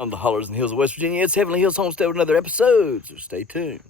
On the Hollers and Hills of West Virginia, it's Heavenly Hills Homestead with another episode, so stay tuned.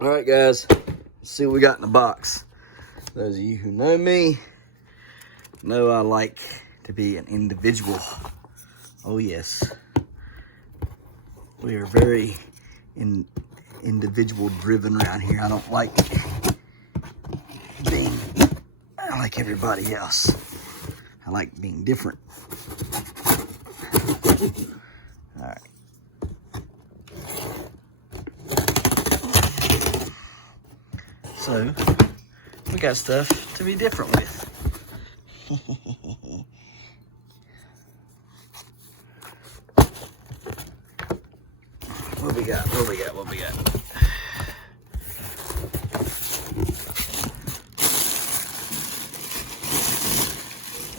All right, guys, let's see what we got in the box. Those of you who know me know I like to be an individual. Oh, yes. We are very individual driven around here. I don't like being like everybody else. I like being different. All right. So, we got stuff to be different with. What we got? What we got? What we got?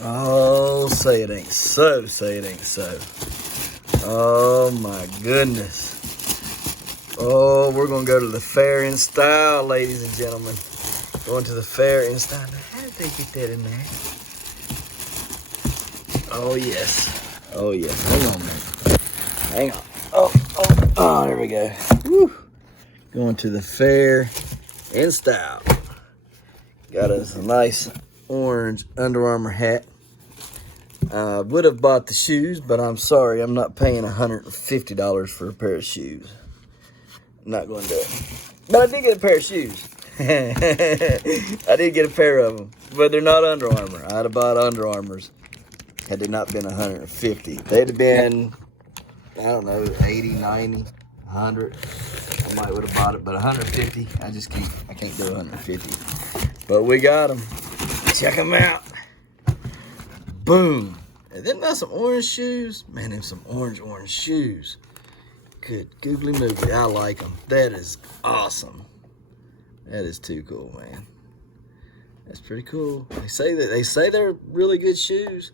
Oh, say it ain't so. Say it ain't so. Oh, my goodness. Oh, we're going to go to the Fair in Style, ladies and gentlemen. Going to the Fair in Style. Now, how did they get that in there? Oh, yes. Oh, yes. Hang on, man. Hang on. Oh, there we go. Woo. Going to the Fair in Style. Got us a nice orange Under Armour hat. Would have bought the shoes, but I'm sorry. I'm not paying $150 for a pair of shoes. I'm not going to do it. But I did get a pair of shoes. I did get a pair of them, but they're not Under Armour. I'd have bought Under Armours had they not been $150. They'd have been, I don't know, 80, 90, 100. I might would have bought it, but $150, I can't do $150. But we got them. Check them out. Boom. And then got some orange shoes. Man, them some orange shoes. Good googly moogly. I like them. That is awesome. That is too cool, man. That's pretty cool. They say they're really good shoes.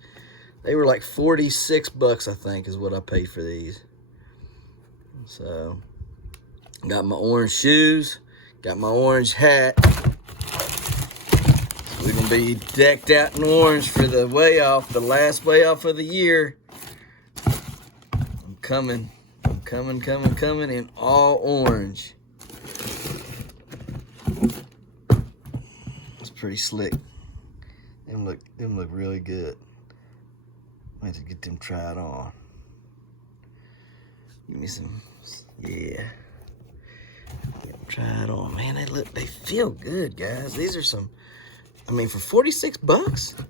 They were like $46, I think, is what I paid for these. So, got my orange shoes. Got my orange hat. So we're gonna be decked out in orange for the way off, the last way off of the year. I'm coming in all orange. It's pretty slick. Them look really good. I have to get them tried on. Give me some, yeah. Get them tried on, man. They feel good, guys. These are some, I mean, for $46.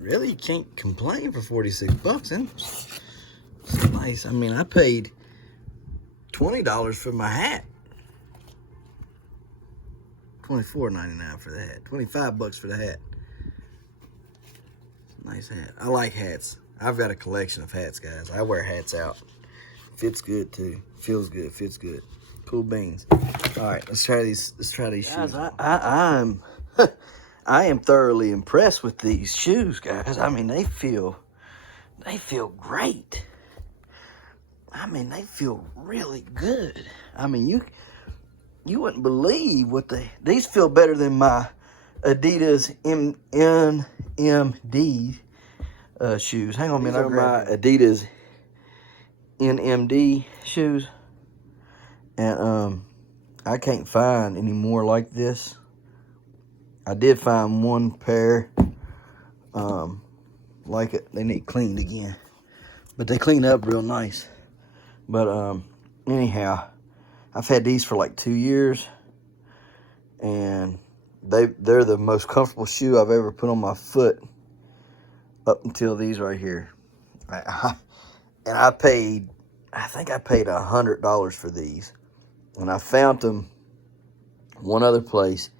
Really can't complain for $46, and it's nice. I mean, I paid $20 for my hat. $24.99 for the hat. $25 for the hat. Nice hat. I like hats. I've got a collection of hats, guys. I wear hats out. Fits good too. Feels good. Fits good. Cool beans. All right, let's try these. Let's try these shoes. Guys, I am thoroughly impressed with these shoes, guys. I mean, they feel great. I mean, they feel really good. I mean, you wouldn't believe what these feel better than my Adidas NMD shoes. Hang on a minute, I'll grab my Adidas NMD shoes, and I can't find any more like this. I did find one pair like it. They need cleaned again, but they clean up real nice. But anyhow, I've had these for like 2 years, and they're the most comfortable shoe I've ever put on my foot up until these right here. I think I paid $100 for these, and I found them one other place,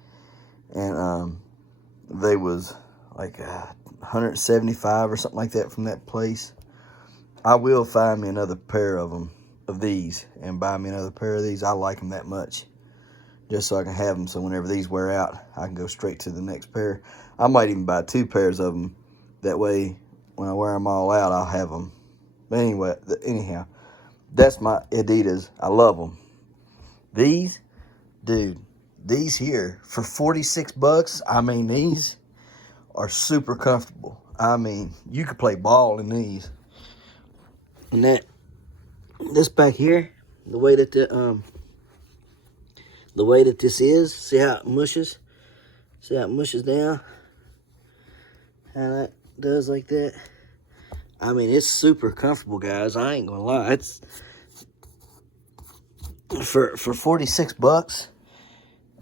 and they was like 175 or something like that from that place. I will find me another pair of these, and buy me another pair of these. I like them that much, just so I can have them, so whenever these wear out, I can go straight to the next pair. I might even buy 2 pairs of them. That way, when I wear them all out, I'll have them. But anyway, anyhow, that's my Adidas. I love them. These, dude, these here for 46 bucks. I mean, these are super comfortable. I mean, you could play ball in these. And this back here, the way that this is, see how it mushes? See how it mushes down? How that does like that? I mean, it's super comfortable, guys. I ain't gonna lie. It's for 46 bucks.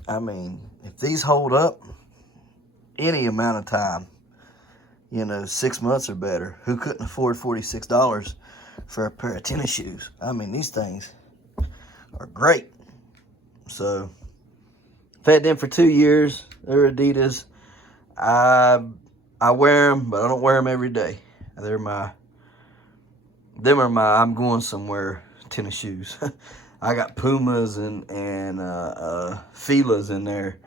I mean, if these hold up any amount of time, 6 months or better, who couldn't afford $46 for a pair of tennis shoes? I mean, these things are great. So, I've had them for 2 years. They're Adidas. I wear them, but I don't wear them every day. Them are my I'm going somewhere tennis shoes. I got Pumas and Fila's in there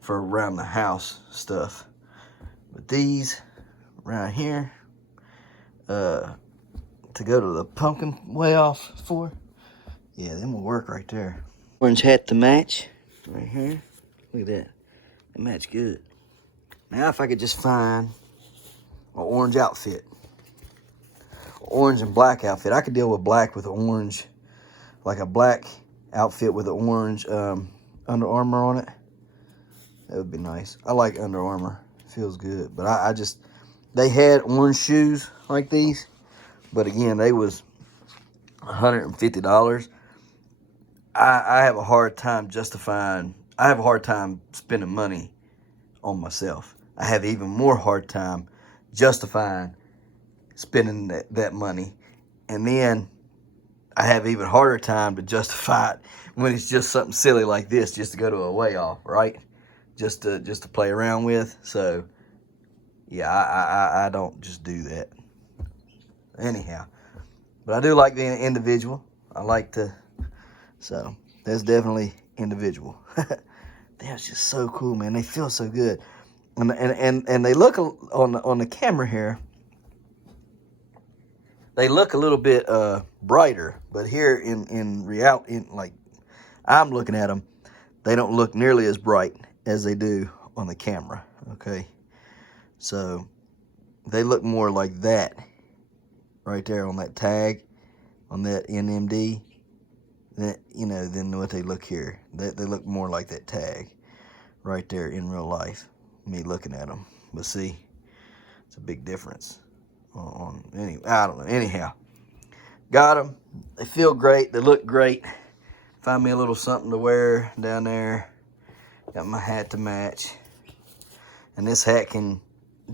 for around the house stuff. But these right here, to go to the pumpkin way off for, yeah, them will work right there. Orange hat to match right here. Look at that. They match good. Now if I could just find an orange outfit, orange and black outfit. I could deal with black with orange, like a black outfit with an orange Under Armour on it. That would be nice. I like Under Armour. It feels good. But I just, they had orange shoes like these, but again, they was $150. I have a hard time spending money on myself. I have even more hard time justifying spending that money. And then I have even harder time to justify it when it's just something silly like this, just to go to a way off, right? Just to play around with. So yeah, I don't just do that. Anyhow, but I do like being individual. I like to, so that's definitely individual. That's just so cool, man. They feel so good, and they look on the camera here. They look a little bit brighter, but here in reality, like I'm looking at them, they don't look nearly as bright as they do on the camera. Okay, so they look more like that right there on that tag, on that NMD. That, than what they look here. They look more like that tag right there in real life. Me looking at them, but see, it's a big difference. Anyway, I don't know. Anyhow, got them. They feel great. They look great. Find me a little something to wear down there. Got my hat to match, and this hat can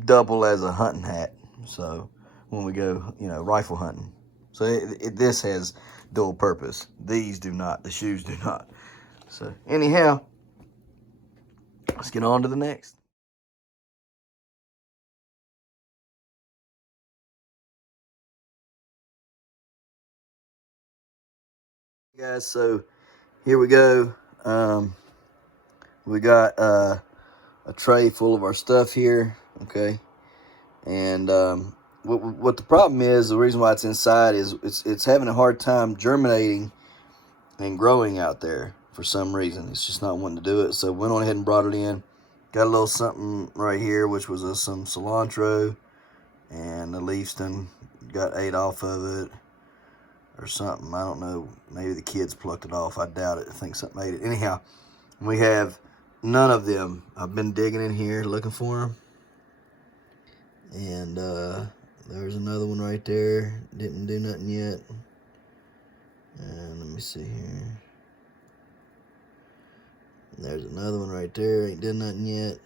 double as a hunting hat. So when we go, rifle hunting. So this has dual purpose. These do not. The shoes do not. So anyhow, let's get on to the next. Guys, so here we go. We got a a tray full of our stuff here, okay? And what the problem is, the reason why it's inside is it's having a hard time germinating and growing out there for some reason. It's just not wanting to do it. So went on ahead and brought it in. Got a little something right here, which was some cilantro, and the leaves done got ate off of it or something. I don't know. Maybe the kids plucked it off. I doubt it. I think something ate it. Anyhow, we have none of them. I've been digging in here looking for them. And there's another one right there. Didn't do nothing yet. And let me see here. There's another one right there. Ain't done nothing yet.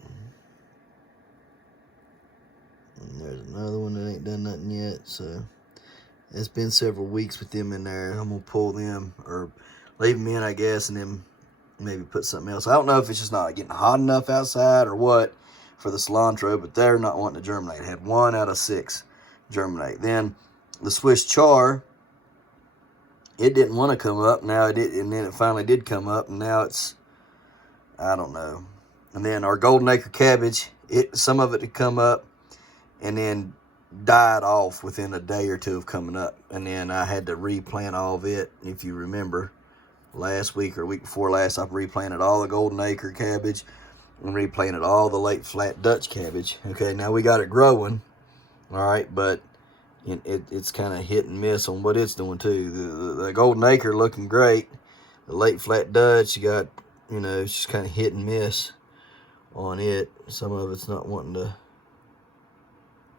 And there's another one that ain't done nothing yet. So it's been several weeks with them in there. I'm going to pull them or leave them in, I guess, and then maybe put something else. I don't know if it's just not getting hot enough outside or what for the cilantro, but they're not wanting to germinate. It had 1 out of 6 germinate. Then the Swiss char, it didn't want to come up. Now it did, and then it finally did come up, and now it's, I don't know. And then our golden acre cabbage, some of it had come up and then died off within a day or two of coming up. And then I had to replant all of it. If you remember, last week or week before last, I replanted all the golden acre cabbage and replanted all the late flat Dutch cabbage. Okay, now we got it growing, all right, but it's kind of hit and miss on what it's doing too. The golden acre looking great. The late flat Dutch, you got, you know, it's just kind of hit and miss on it. Some of it's not wanting to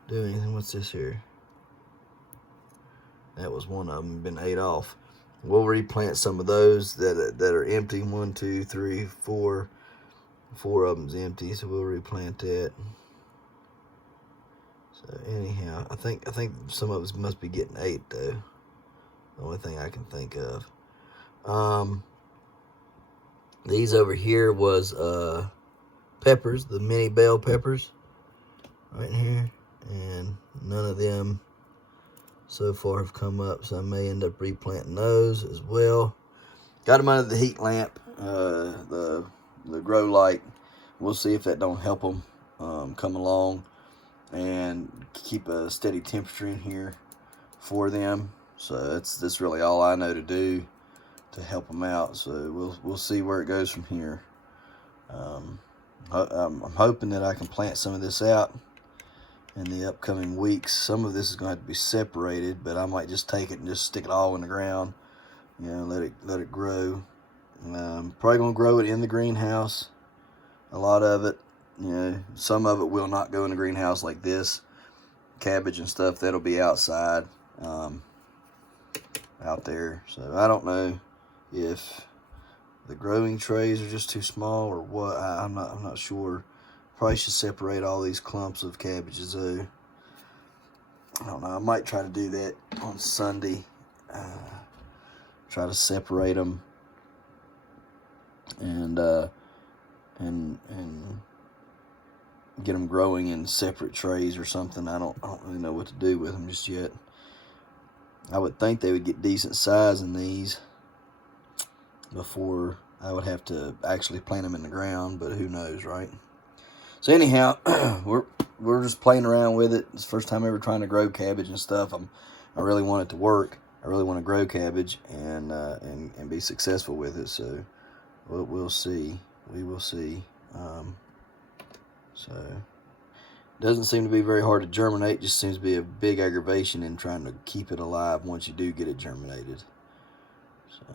do anything. What's this here? That was one of them, been ate off. We'll replant some of those that are empty. 1, 2, 3, 4. 4 of them's empty, so we'll replant that. So anyhow, I think some of us must be getting ate though. The only thing I can think of. These over here was peppers, the mini bell peppers, right here, and none of them so far have come up, so I may end up replanting those as well. Got them under the heat lamp, the grow light. We'll see if that don't help them come along and keep a steady temperature in here for them. So that's really all I know to do to help them out. So we'll see where it goes from here. I'm hoping that I can plant some of this out in the upcoming weeks. Some of this is going to have to be separated, but I might just take it and just stick it all in the ground. You know, let it grow. Probably gonna grow it in the greenhouse. A lot of it, you know, some of it will not go in the greenhouse like this. Cabbage and stuff, that'll be outside, out there. So I don't know if the growing trays are just too small or what. I'm not sure. Probably should separate all these clumps of cabbages though. I don't know. I might try to do that on Sunday. Try to separate them and get them growing in separate trays or something. I don't really know what to do with them just yet. I would think they would get decent size in these before I would have to actually plant them in the ground, but who knows, right? So anyhow, we're just playing around with it. It's the first time ever trying to grow cabbage and stuff. I really want it to work. I really want to grow cabbage and be successful with it. So we'll see. We will see. So doesn't seem to be very hard to germinate. Just seems to be a big aggravation in trying to keep it alive once you do get it germinated. So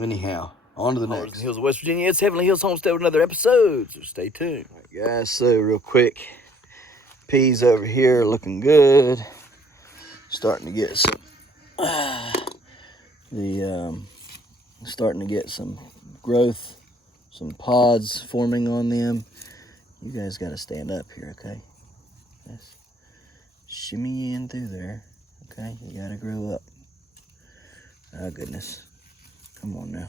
anyhow, on to the next. Hills of West Virginia. It's Heavenly Hills Homestead with another episode. So stay tuned. All right, guys. So real quick, peas over here looking good. Starting to get some. Starting to get some growth, some pods forming on them. You guys got to stand up here, okay? Yes. Shimmy in through there, okay? You got to grow up. Oh, goodness. Come on now.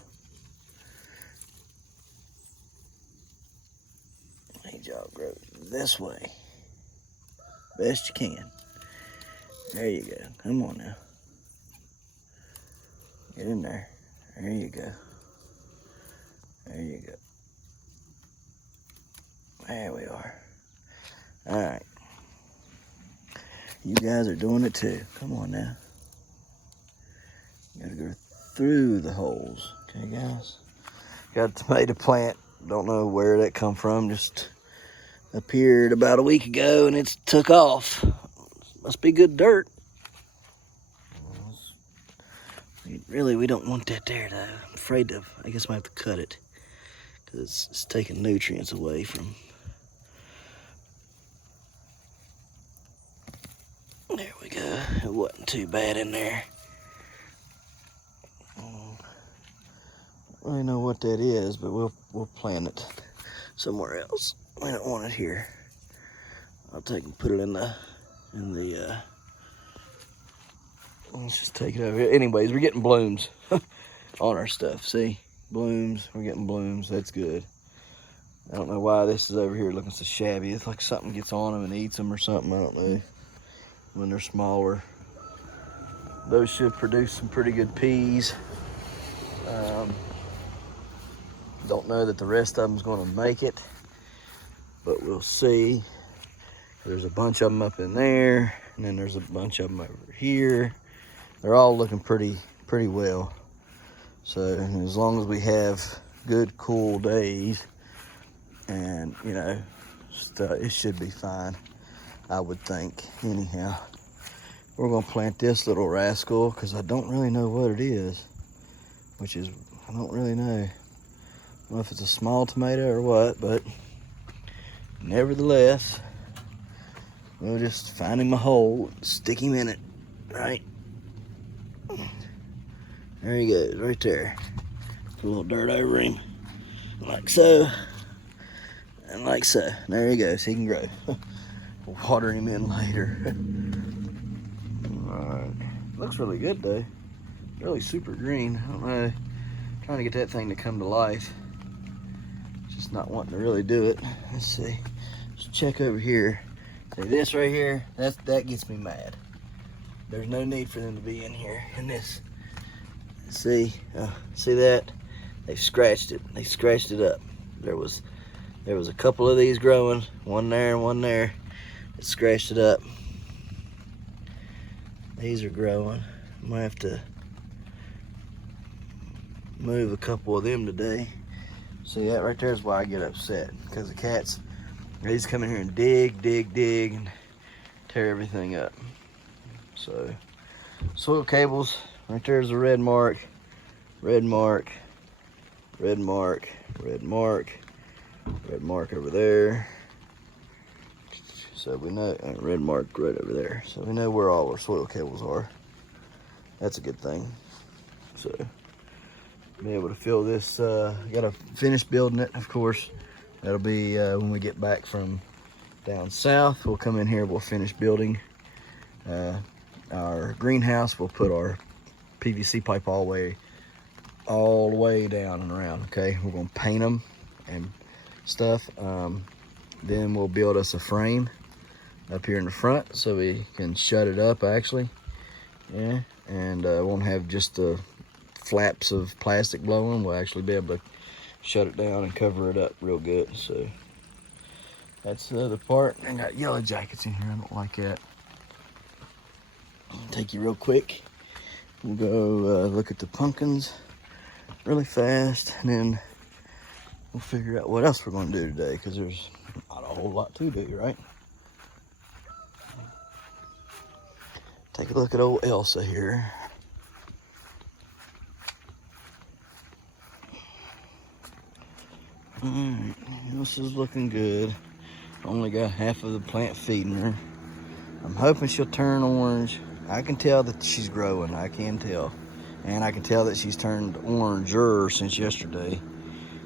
I need y'all to grow this way. Best you can. There you go. Come on now. Get in there. There you go. There you go. There we are. All right. You guys are doing it too. Come on now. You gotta go through the holes. Okay, guys? Got a tomato plant. Don't know where that come from. Just appeared about a week ago and it's took off. Must be good dirt. Really, we don't want that there though. I'm afraid of, I guess I have to cut it because it's taking nutrients away from. There we go. It wasn't too bad in there. I don't really know what that is, but we'll plant it somewhere else. We don't want it here. I'll take and put it in the let's just take it over here. Anyways, we're getting blooms on our stuff. See? Blooms. We're getting blooms. That's good. I don't know why this is over here looking so shabby. It's like something gets on them and eats them or something. I don't know. When they're smaller. Those should produce some pretty good peas. Don't know that the rest of them's going to make it, but we'll see. There's a bunch of them up in there, and then there's a bunch of them over here. They're all looking pretty well. So as long as we have good cool days, and you know, it should be fine, I would think. Anyhow, we're gonna plant this little rascal because I don't really know what it is, I don't really know. I don't know if it's a small tomato or what, but nevertheless, we'll just find him a hole, stick him in it, right? There he goes, right there. Put a little dirt over him, like so, and like so. There he goes, he can grow. We'll water him in later. Alright, looks really good though. Really super green. I don't know, trying to get that thing to come to life. Just not wanting to really do it. Let's see. Let's check over here. See this right here? That gets me mad. There's no need for them to be in here. In this. See that? They scratched it. They scratched it up. There was a couple of these growing, one there and one there. It scratched it up. These are growing. I might have to move a couple of them today. See, that right there is why I get upset, because the cats, they just come in here and dig and tear everything up. So, soil cables, right there's a red mark, red mark, red mark, red mark, red mark over there. So we know, red mark right over there. So we know where all our soil cables are. That's a good thing. So, be able to fill this, gotta finish building it, of course. That'll be when we get back from down south. We'll come in here, we'll finish building our greenhouse. We'll put our PVC pipe all the way down and around, okay? We're gonna paint them and stuff. Then we'll build us a frame up here in the front so we can shut it up actually. Yeah, and won't have just the flaps of plastic blowing. We'll actually be able to shut it down and cover it up real good. So that's the other part. I got yellow jackets in here. I don't like that. I'll take you real quick. We'll go look at the pumpkins really fast, and then we'll figure out what else we're going to do today, because there's not a whole lot to do, right? Take a look at old Elsa here. Alright, Elsa's looking good. Only got half of the plant feeding her. I'm hoping she'll turn orange. I can tell that she's growing, I can tell. And I can tell that she's turned oranger since yesterday.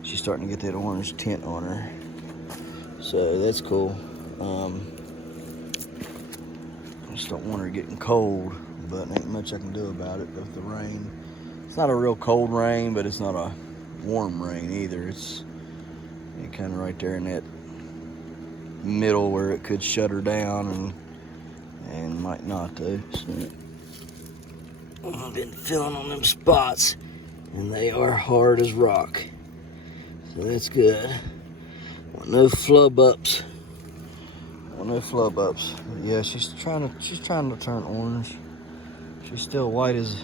She's starting to get that orange tint on her. So that's cool. I just don't want her getting cold, but ain't much I can do about it with the rain. It's not a real cold rain, but it's not a warm rain either. It's kind of right there in that middle where it could shut her down and might not though. So I've been filling on them spots, and they are hard as rock. So that's good. Want no flub ups. Want no flub ups. Yeah, she's trying to turn orange. She's still white as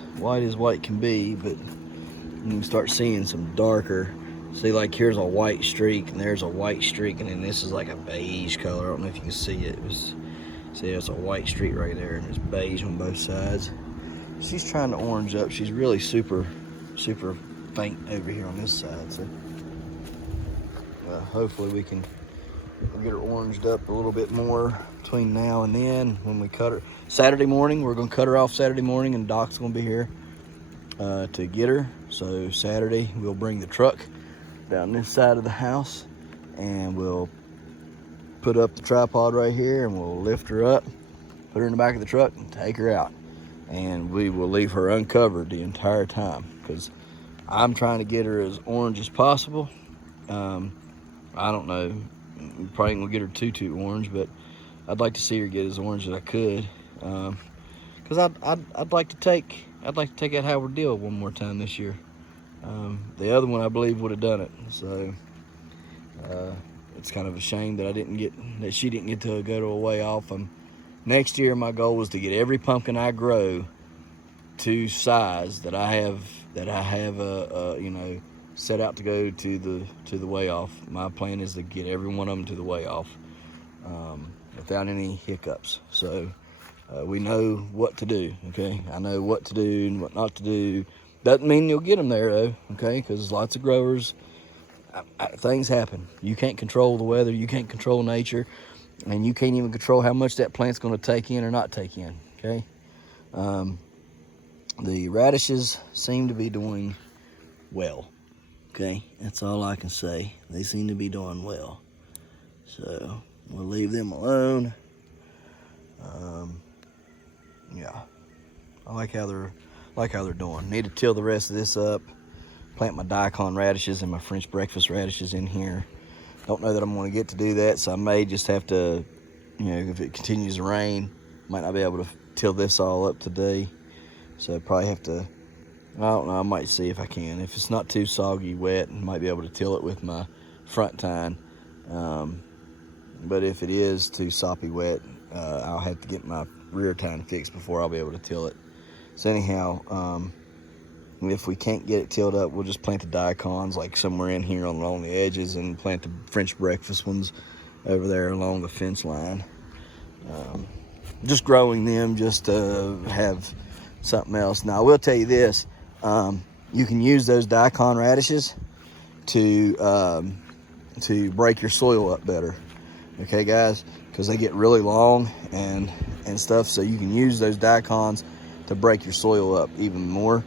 white can be, but you can start seeing some darker. See, like here's a white streak, and there's a white streak, and then this is like a beige color. I don't know if you can see it. See, it's a white streak right there, and it's beige on both sides. She's trying to orange up. She's really super faint over here on this side. So hopefully we can get her oranged up a little bit more between now and then when we cut her. Saturday morning, we're going to cut her off Saturday morning, and Doc's going to be here to get her. So Saturday, we'll bring the truck down this side of the house, and we'll put up the tripod right here, and we'll lift her up, put her in the back of the truck, and take her out. And we will leave her uncovered the entire time, because I'm trying to get her as orange as possible. I don't know, probably ain't gonna get her too orange, but I'd like to see her get as orange as I could, because I'd like to take that Howard deal one more time this year. The other one I believe would have done it, so it's kind of a shame that she didn't get to go to a way off. Next year my goal was to get every pumpkin I grow to size that I have you know, set out to go to the weigh off. My plan is to get every one of them to the weigh off without any hiccups. So we know what to do, okay? I know what to do and what not to do. Doesn't mean you'll get them there though, okay? Because lots of growers, things happen. You can't control the weather, you can't control nature, and you can't even control how much that plant's going to take in or not take in, okay? The radishes seem to be doing well, okay? That's all I can say. They seem to be doing well. So we'll leave them alone. Yeah, I like how they're doing. Need to till the rest of this up, plant my daikon radishes and my French breakfast radishes in here. Don't know that I'm going to get to do that, so I may just have to, you know, if it continues to rain, might not be able to till this all up today. So I probably have to, I don't know, I might see if I can. If it's not too soggy wet, I might be able to till it with my front tine. But if it is too soppy wet, I'll have to get my rear tine fixed before I'll be able to till it. So anyhow, if we can't get it tilled up, we'll just plant the daikons like somewhere in here along the edges, and plant the French breakfast ones over there along the fence line. Just growing them just to have something else. Now I will tell you this, you can use those daikon radishes to break your soil up better, okay guys, because they get really long and stuff, so you can use those daikons to break your soil up even more.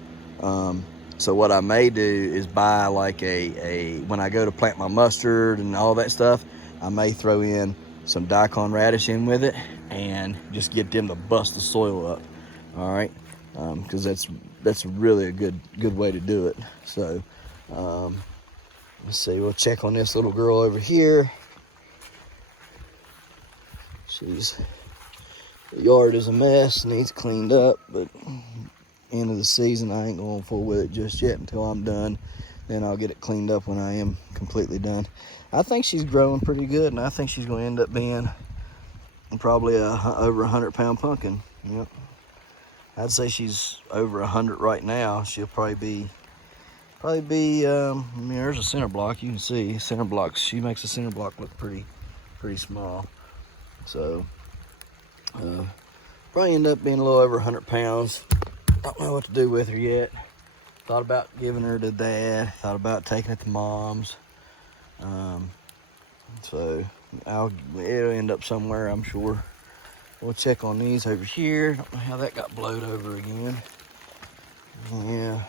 So what I may do is buy like when I go to plant my mustard and all that stuff, I may throw in some daikon radish in with it and just get them to bust the soil up. All right, because that's really a good way to do it. So let's see, we'll check on this little girl over here. The yard is a mess, needs cleaned up, but end of the season I ain't going full with it just yet until I'm done. Then I'll get it cleaned up when I am completely done. I think she's growing pretty good, and I think she's going to end up being probably over 100-pound pumpkin. Yep, I'd say she's over 100 right now. She'll probably be I mean, there's a center block, you can see center blocks. She makes the center block look pretty small. So probably end up being a little over 100 pounds. Don't know what to do with her yet. Thought about giving her to dad. Thought about taking it to mom's. So it'll end up somewhere, I'm sure. We'll check on these over here. Don't know how that got blowed over again. Yeah,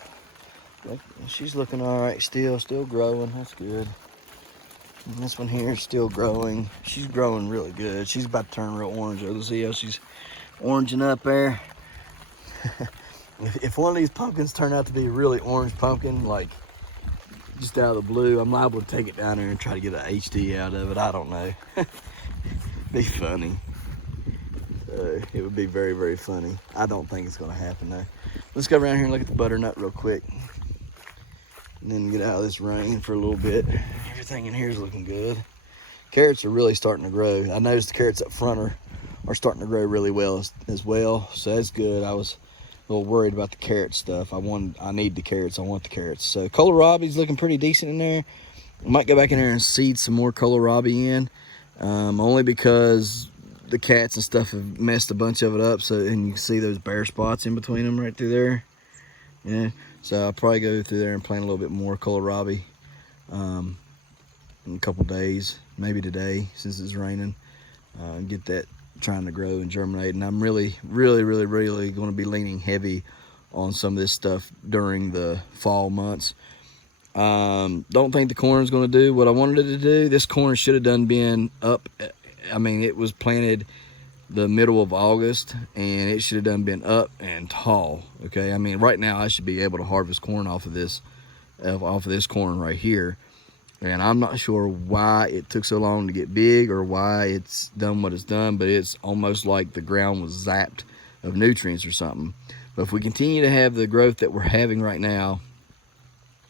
she's looking all right still growing. That's good. And this one here is still growing. She's growing really good. She's about to turn real orange. You'll see how she's oranging up there. If one of these pumpkins turn out to be a really orange pumpkin, like just out of the blue, I'm liable to take it down there and try to get an HD out of it. I don't know. Be funny. It would be very funny. I don't think it's going to happen though. Let's go around here and look at the butternut real quick, and then get out of this rain for a little bit. Everything in here is looking good. carrots are really starting to grow. I noticed the carrots up front are starting to grow really well as well, so that's good. I was a little worried about the carrot stuff. I need the carrots. I want the carrots. So kohlrabi's looking pretty decent in there. I might go back in there and seed some more kohlrabi in, only because the cats and stuff have messed a bunch of it up. So, and you can see those bare spots in between them right through there. Yeah, so I'll probably go through there and plant a little bit more kohlrabi in a couple days, maybe today since it's raining, and get that trying to grow and germinate. And I'm really going to be leaning heavy on some of this stuff during the fall months. Don't think the corn is going to do what I wanted it to do. This corn should have been up. I mean, it was planted the middle of August, and it should have been up and tall. Okay, I mean, right now I should be able to harvest corn off of this corn right here. And I'm not sure why it took so long to get big or why it's done what it's done, but it's almost like the ground was zapped of nutrients or something. But if we continue to have the growth that we're having right now,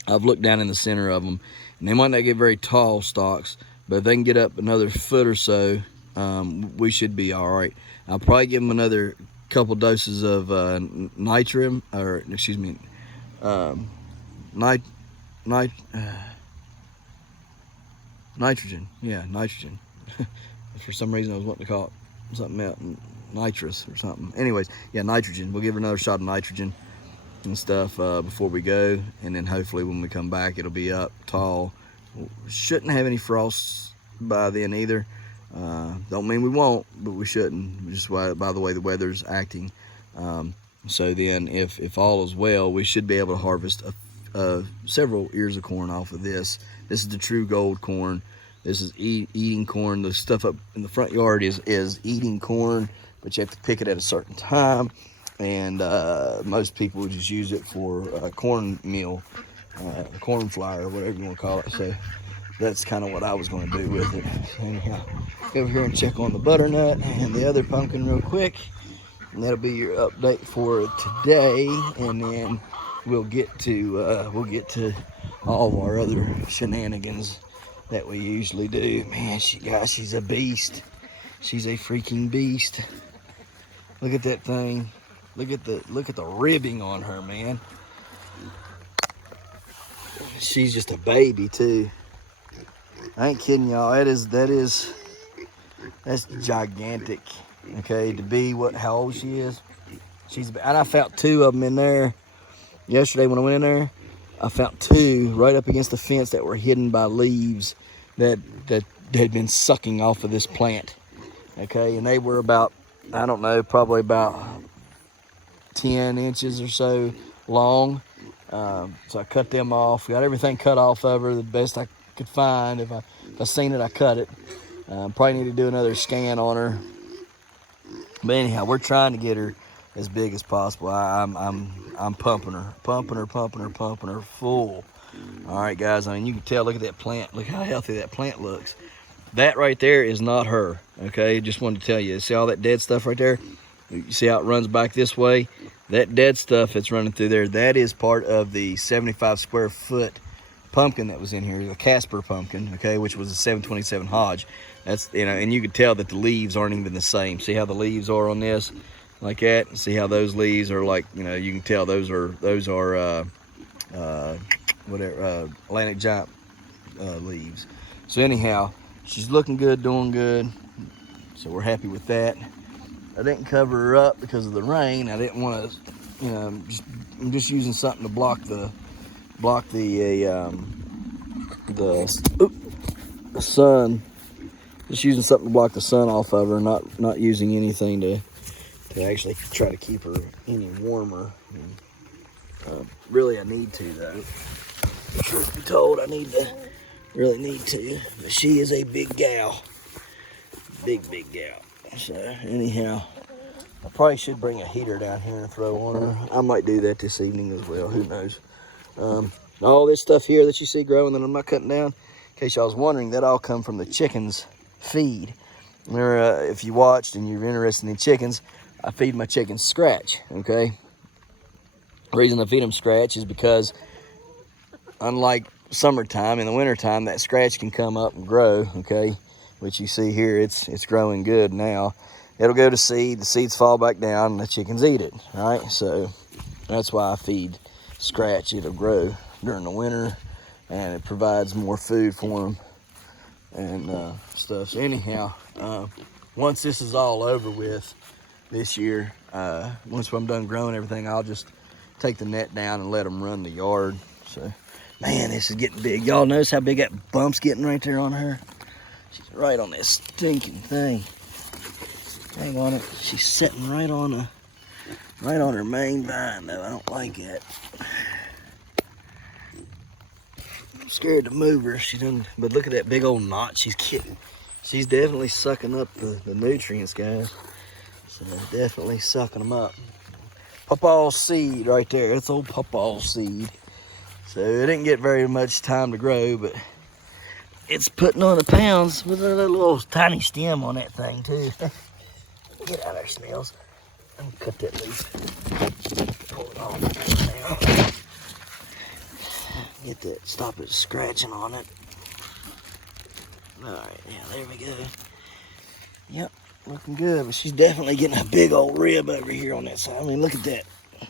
I've looked down in the center of them, and they might not get very tall stalks, but if they can get up another foot or so, we should be all right. I'll probably give them another couple doses of nitrogen. Yeah, nitrogen. For some reason I was wanting to call it something else, nitrous or something. Anyways, yeah, nitrogen. We'll give her another shot of nitrogen and stuff before we go, and then hopefully when we come back it'll be up tall. Shouldn't have any frosts by then either. Don't mean we won't, but we shouldn't, just by the way the weather's acting. So then if all is well, we should be able to harvest several ears of corn off of this. This is the true gold corn. This is eating corn. The stuff up in the front yard is eating corn, but you have to pick it at a certain time. And most people just use it for corn meal, corn flour, whatever you want to call it. So that's kind of what I was going to do with it. So anyhow, go over here and check on the butternut and the other pumpkin real quick, and that'll be your update for today. And then we'll get to all of our other shenanigans that we usually do. Man, she's a beast. She's a freaking beast. Look at that thing. Look at the ribbing on her, man. She's just a baby too. I ain't kidding y'all. That's gigantic. Okay, to be how old she is. And I found two of them in there yesterday when I went in there. I found two right up against the fence that were hidden by leaves that had been sucking off of this plant. Okay, and they were about, I don't know, probably about 10 inches or so long. So I cut them off. Got everything cut off of her the best I could find. If I seen it, I cut it. Probably need to do another scan on her. But anyhow, we're trying to get her as big as possible. I'm pumping her full. All right, guys. I mean, you can tell. Look at that plant. Look how healthy that plant looks. That right there is not her. Okay, just wanted to tell you. See all that dead stuff right there? You see how it runs back this way? That dead stuff that's running through there, that is part of the 75 square foot pumpkin that was in here, the Casper pumpkin, okay, which was a 727 Hodge. That's, and you can tell that the leaves aren't even the same. See how the leaves are on this, like that? See how those leaves are like, you can tell those are Atlantic Giant leaves. So anyhow, she's looking good, doing good. So we're happy with that. I didn't cover her up because of the rain. I didn't want to, I'm just using something to block the sun. Just using something to block the sun off of her, not using anything to actually try to keep her any warmer. Really, I need to though. Truth be told, really need to. But she is a big gal, big gal. So anyhow, I probably should bring a heater down here and throw on her. I might do that this evening as well. Who knows? All this stuff here that you see growing that I'm not cutting down, in case y'all was wondering, that all come from the chickens' feed. If you watched and you're interested in chickens, I feed my chickens scratch. Okay. The reason I feed them scratch is because, unlike summertime, in the wintertime, that scratch can come up and grow. Okay. which you see here, it's growing good now. It'll go to seed, the seeds fall back down, and the chickens eat it, right? So that's why I feed scratch. It'll grow during the winter, and it provides more food for them and stuff. So anyhow, once this is all over with this year, once I'm done growing everything, I'll just take the net down and let them run the yard. So, man, this is getting big. Y'all notice how big that bump's getting right there on her? She's right on this stinking thing. Hang on it. She's sitting right on her main vine, though. I don't like that. I'm scared to move her. She doesn't. But look at that big old knot she's getting. She's definitely sucking up the nutrients, guys. So definitely sucking them up. Pawpaw seed right there. That's old pawpaw seed. So it didn't get very much time to grow, but it's putting on the pounds with a little tiny stem on that thing too. Get out of there, Snails. I'm gonna cut that leaf. Pull it off now. Get that, stop it scratching on it. Alright, yeah, there we go. Yep, looking good, but she's definitely getting a big old rib over here on that side. I mean, look at that. I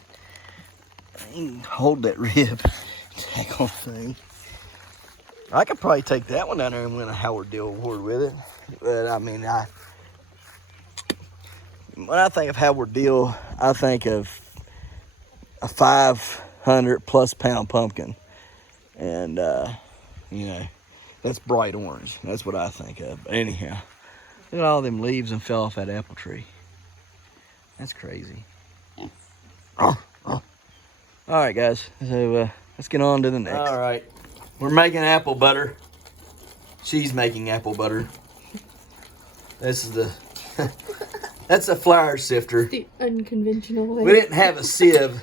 can hold that rib. That old thing. I could probably take that one down there and win a Howard Deal award with it. But I mean, when I think of Howard Deal, I think of a 500+ pound pumpkin. And, you know, that's bright orange. That's what I think of. But anyhow, look at all them leaves and fell off that apple tree. That's crazy. Oh. All right, guys. So let's get on to the next. All right. We're making apple butter. She's making apple butter. This is the... That's a flour sifter. The unconventional way. We didn't have a sieve,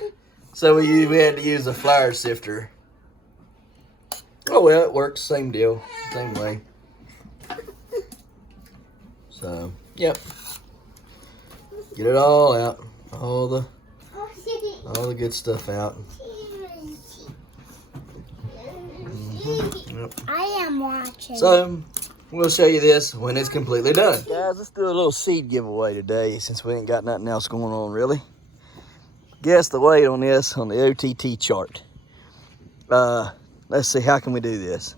so we had to use a flour sifter. Oh well, it works. Same deal, same way. So, yep. Get it all out, all the good stuff out. Yep. I am watching. So, we'll show you this when it's completely done. Guys, let's do a little seed giveaway today since we ain't got nothing else going on really. Guess the weight on this on the OTT chart. Let's see, how can we do this?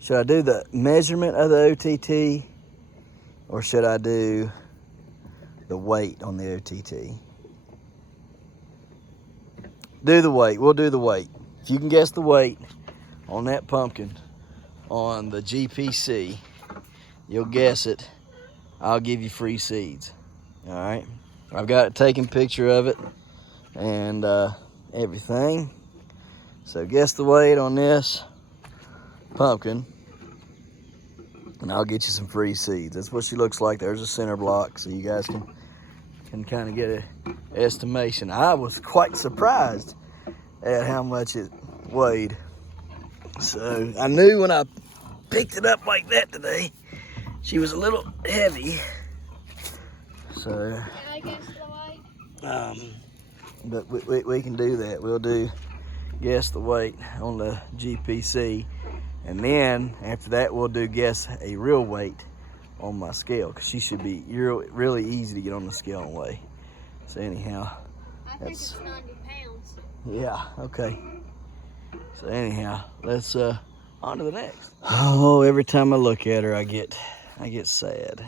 Should I do the measurement of the OTT or should I do the weight on the OTT? Do the weight. We'll do the weight. If you can guess the weight on that pumpkin on the GPC, you'll guess it, I'll give you free seeds. All right, I've got a taken picture of it and everything. So guess the weight on this pumpkin and I'll get you some free seeds. That's what she looks like. There's a center block so you guys can kind of get an estimation. I was quite surprised at how much it weighed. So I knew when I picked it up like that today, she was a little heavy. So, I guess the weight. But we can do that. We'll do guess the weight on the GPC, and then after that we'll do guess a real weight on my scale, because she should be really easy to get on the scale and weigh. So anyhow, I think it's 90 pounds. Yeah, okay. So anyhow, let's on to the next. Oh, every time I look at her, I get sad.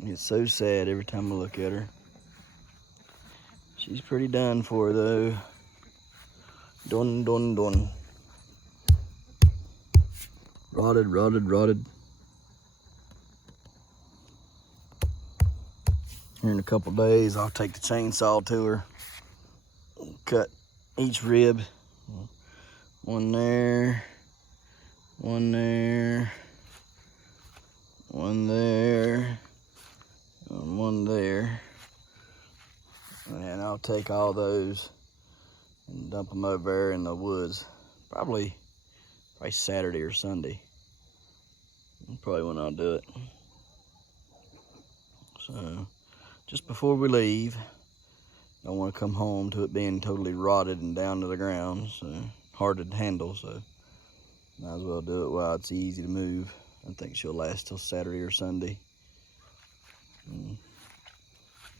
I get so sad every time I look at her. She's pretty done for though. Done. Rotted. Here in a couple days, I'll take the chainsaw to her. Cut each rib. One there, and one there. And I'll take all those and dump them over there in the woods. Probably Saturday or Sunday. Probably when I'll do it. So, just before we leave, I don't want to come home to it being totally rotted and down to the ground. So, hard to handle, so might as well do it while it's easy to move. I think she'll last till Saturday or Sunday.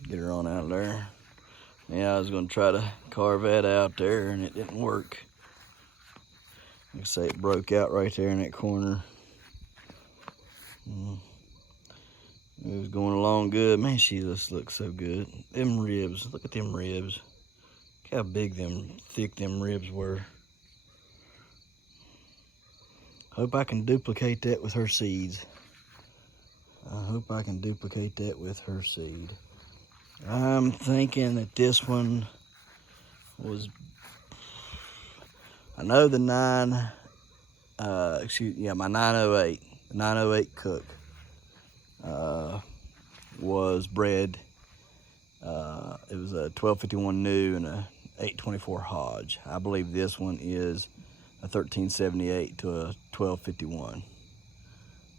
Get her on out there. Yeah, I was going to try to carve that out there, and it didn't work. Like I say, it broke out right there in that corner. It was going along good. Man, she just looks so good. Them ribs, look at them ribs. Look how big thick them ribs were. Hope I can duplicate that with her seeds. I hope I can duplicate that with her seed. I'm thinking that this one was, I know the my 908, the 908 cook was bred. It was a 1251 new and a 824 Hodge. I believe this one is a 1378 to a 1251.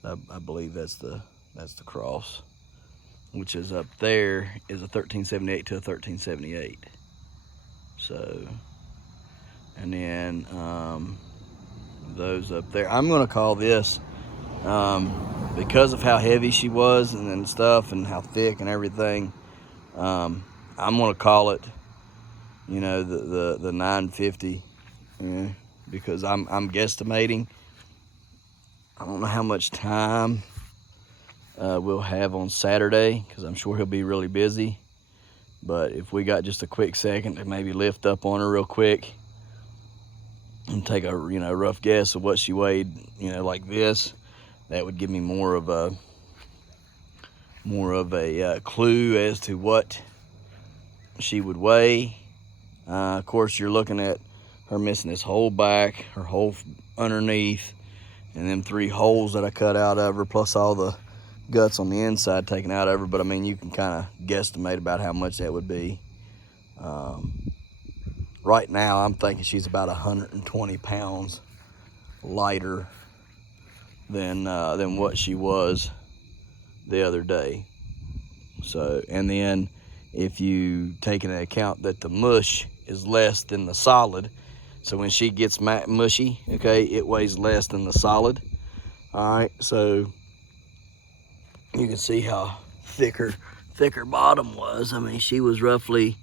I believe that's the cross, which is up there is a 1378 to a 1378. So, and then those up there, I'm gonna call this, because of how heavy she was and stuff and how thick and everything, I'm gonna call it, you know, the 950, because I'm guesstimating. I don't know how much time we'll have on Saturday, because I'm sure he'll be really busy. But if we got just a quick second to maybe lift up on her real quick and take a rough guess of what she weighed, like this, that would give me more of a clue as to what she would weigh. Of course, you're looking at her missing this whole back, her whole underneath, and them 3 holes that I cut out of her, plus all the guts on the inside taken out of her. But I mean, you can kind of guesstimate about how much that would be. Right now, I'm thinking she's about 120 pounds lighter than what she was the other day. So, and then if you take into account that the mush is less than the solid, so when she gets mushy, okay, it weighs less than the solid. All right, so you can see how thicker bottom was. I mean, she was roughly,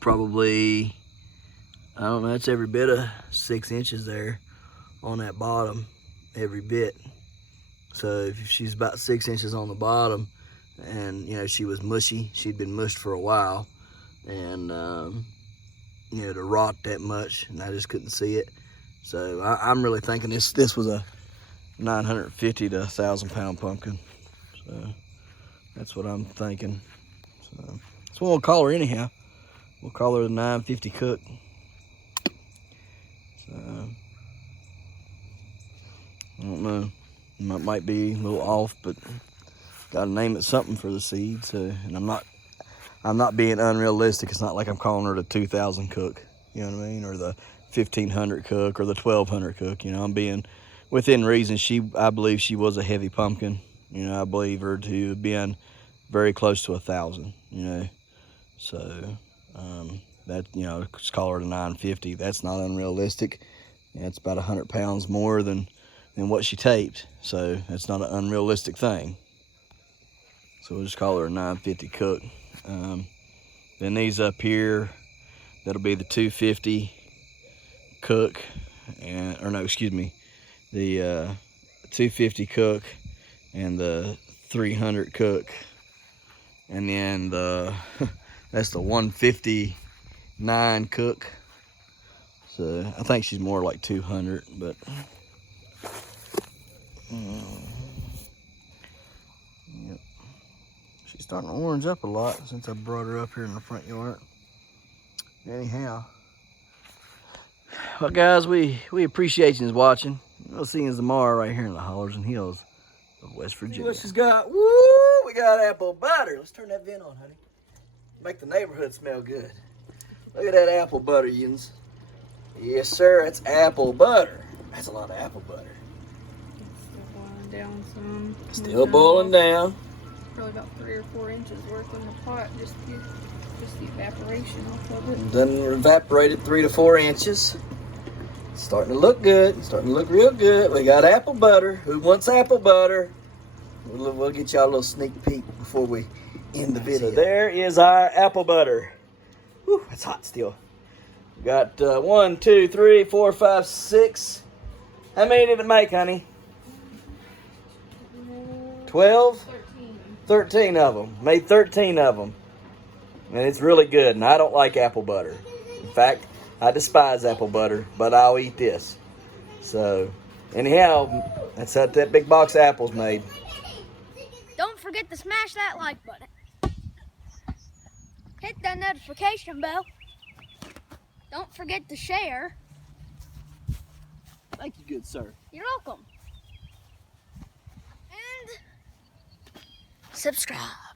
probably, I don't know, it's every bit of 6 inches there on that bottom, every bit. So if she's about 6 inches on the bottom, and she was mushy, she'd been mushed for a while, and to rot that much, and I just couldn't see it. So I'm really thinking this was a 950 to 1,000 pound pumpkin. So that's what I'm thinking. So that's what we'll call her anyhow. We'll call her the 950 cook. So I don't know. Might be a little off, but gotta name it something for the seed. So, and I'm not being unrealistic. It's not like I'm calling her the 2,000 cook, you know what I mean, or the 1,500 cook or the 1,200 cook. I'm being within reason. I believe she was a heavy pumpkin. I believe her to have been very close to 1,000. So that just call her the 950. That's not unrealistic. It's about 100 pounds more than what she taped. So that's not an unrealistic thing. So we'll just call her a 950 cook. Then these up here, that'll be the 250 cook, the 250 cook and the 300 cook, and then that's the 159 cook. So I think she's more like 200, but yep. She's starting to orange up a lot since I brought her up here in the front yard. Anyhow, well guys, we appreciate you watching. We'll see you tomorrow right here in the hollers and hills of West Virginia. What she's got? Woo! We got apple butter. Let's turn that vent on, honey. Make the neighborhood smell good. Look at that apple butter, Yins. Yes, sir. It's apple butter. That's a lot of apple butter. Still boiling down some. Still boiling down. Probably about 3 or 4 inches worth in the pot, just the evaporation off of it. Done evaporated 3 to 4 inches. Starting to look good. Starting to look real good. We got apple butter. Who wants apple butter? We'll get y'all a little sneak peek before we end the video. So there is our apple butter. Whew, it's hot still. We got 1, 2, 3, 4, 5, 6. How many did it make, honey? 12? 13 of them. Made 13 of them. And it's really good. And I don't like apple butter. In fact, I despise apple butter, but I'll eat this. So, anyhow, that's how that big box of apples made. Don't forget to smash that like button. Hit that notification bell. Don't forget to share. Thank you, good sir. You're welcome. And subscribe.